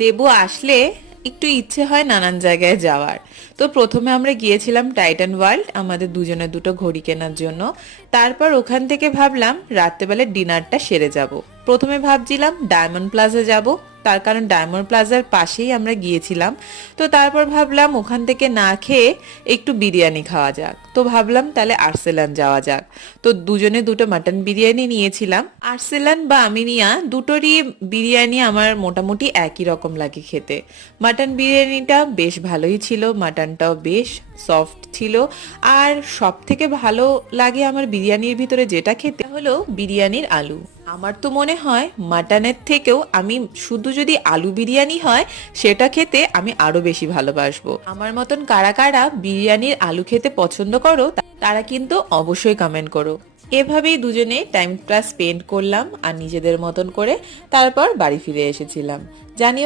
দেবু আসলে একটু ইচ্ছে হয় নানান জায়গায় যাওয়ার। তো প্রথমে আমরা গিয়েছিলাম টাইটান ওয়ার্ল্ড আমাদের দুজনের দুটো ঘড়ি কেনার জন্য। তারপর ওখান থেকে ভাবলাম রাত্রেবেলা ডিনারটা সেরে যাব। প্রথমে ভাবছিলাম ডায়মন্ড প্লাজা যাব, তার কারণ ডায়মন্ড প্লাজার পাশেই আমরা গিয়েছিলাম। তো তারপর ভাবলাম ওখান থেকে না খেয়ে একটু বিরিয়ানি খাওয়া যাক, তো ভাবলাম তাহলে আর্সেলান যাওয়া যাক। তো দুজনে দুটো মাটন বিরিয়ানি নিয়েছিলাম। আর্সেলান বা আমিনিয়া দুটোরই বিরিয়ানি আমার মোটামুটি একই রকম লাগে খেতে। মাটন বিরিয়ানিটা বেশ ভালোই ছিল, মাটনটাও বেশ সফট ছিল। আর সব থেকে ভালো লাগে আমার বিরিয়ানির ভিতরে যেটা খেতে হলো বিরিয়ানির আলু। আমার তো মনে হয় মাটনের থেকেও আমি শুধু যদি আলু বিরিয়ানি হয় সেটা খেতে আমি আরো বেশি ভালোবাসবো। আমার মতন কারা কারা বিরিয়ানির আলু খেতে পছন্দ করো তারা কিন্তু অবশ্যই কমেন্ট করো। এভাবেই দুজনে টাইমটা স্পেন্ড করলাম আর নিজেদের মতন করে তারপর বাড়ি ফিরে এসেছিলাম। জানি